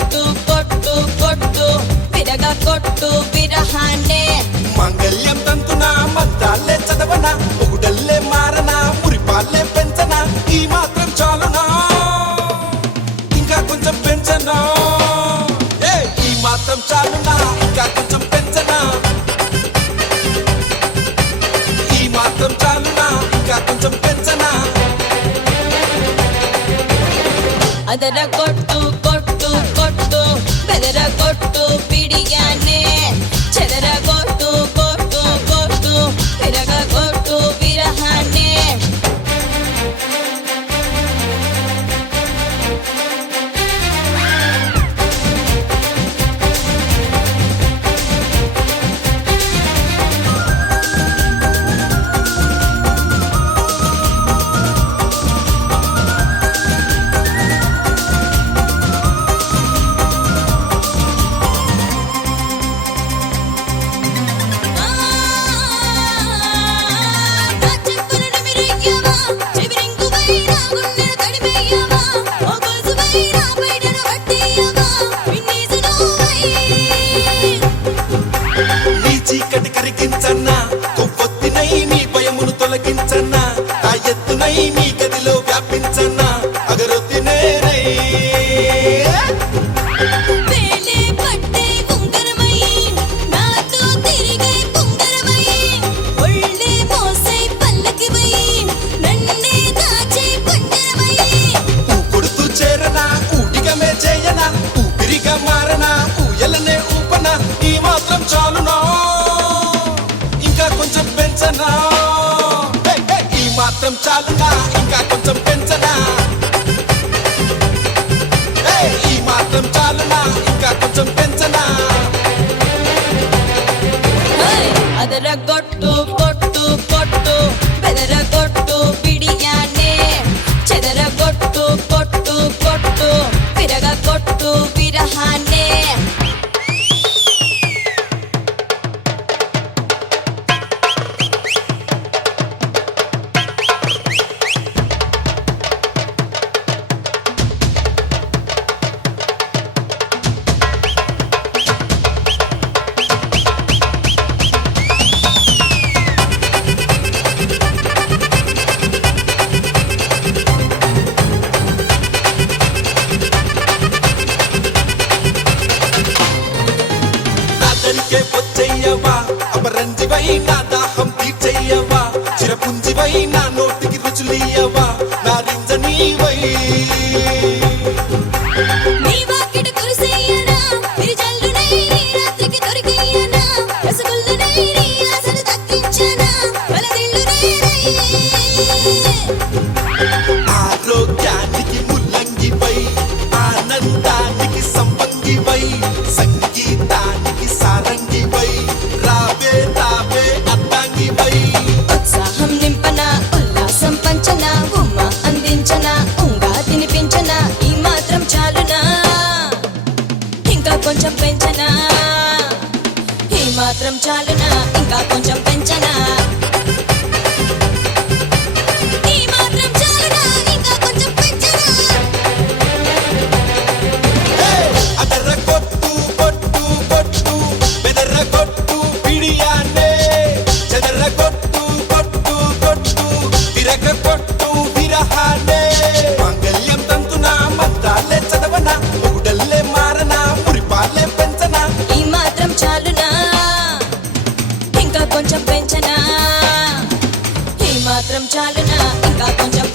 కొట్టు కొట్టు కొట్టు విరగా కొట్టు విరహాన్నే మాంగళ్యం తంతున మంత్రాలే చదవన ఒకడల్లే మారన మురిపాలే పెంచన ఈ మాత్రం చాలునా ఇంకా కొంచెం పెంచనా ఈ మాత్రం చాలునా ఇంకా కొంచెం పెంచనా ఈ మాత్రం చాలునా ఇంకా కొంచెం పెంచనా ಅದರ ಕೊಟ್ಟು ಕೊಟ್ಟು ಕೊಟ್ಟು ಬೆದರ ಕೊಟ್ಟು ಬಿಡಿಯಾನೆ ಚದರ ಕೊಟ್ಟು ಕೊಟ್ಟು ಕೊಟ್ಟು ವಿರಗ ಕೊಟ್ಟು ವಿರಹಾನೆ చీకటి కరిగించన్నా కొవ్వొత్తినై నీ భయమును తొలగించన్నా ఆ ఎత్తునై నీ గదిలో వ్యాపించన్నా అగరొత్తినేరై కొడుతూ చేరనా ఊటిగమే చేయనా ఊపిరిగా మారనా ఊయలనే ఊపనా ఈ మాత్రం చాలునా కొంచెం పెంచనా ఈ మాత్రం చాలునా ఇంకా కొంచెం పెంచనా ఈ మాత్రం చాలునా ఇంకా కొంచెం పెంచనా ಅದರ ಕೊಟ್ಟು ಕೊಟ್ಟು ಕೊಟ್ಟು ಬೆದರ ಕೊಟ್ಟು ಬಿಡಿಯಾನೆ ಚದರ ಕೊಟ್ಟು ಕೊಟ್ಟು ಕೊಟ್ಟು ವಿರಗ ಕೊಟ್ಟು ವಿರಹಾನೆ వచ్చయ్యవా అపరంజివై నా దాహం తీర్చయ్యవా చిరపుంజివై నా నోటికి రుచులియవా నా రింజనీవై ఆరోగ్యానికి ముల్లంగివై ఆనందానికి సంపంగివై సంగీతానికి సారంగివై రావే రావే అద్దాంగివై ఉత్సాహం నింపన ఉల్లాసం పంచన ఉమ్మ అందించన ఉంగా తినిపించన ఈ మాత్రం చాలునా ఇంకా కొంచెం పెంచనా ఈ మాత్రం చాలునా ఇంకా కొంచెం పెంచనా మాంగళ్యం తంతున మంత్రాలే చదవన ఒకడల్లే మారనా మురిపాలే పెంచనా ఈ మాత్రం చాలునా ఇంకా కొంచెం పెంచనా ఈ మాత్రం చాలునా ఇంకా కొంచెం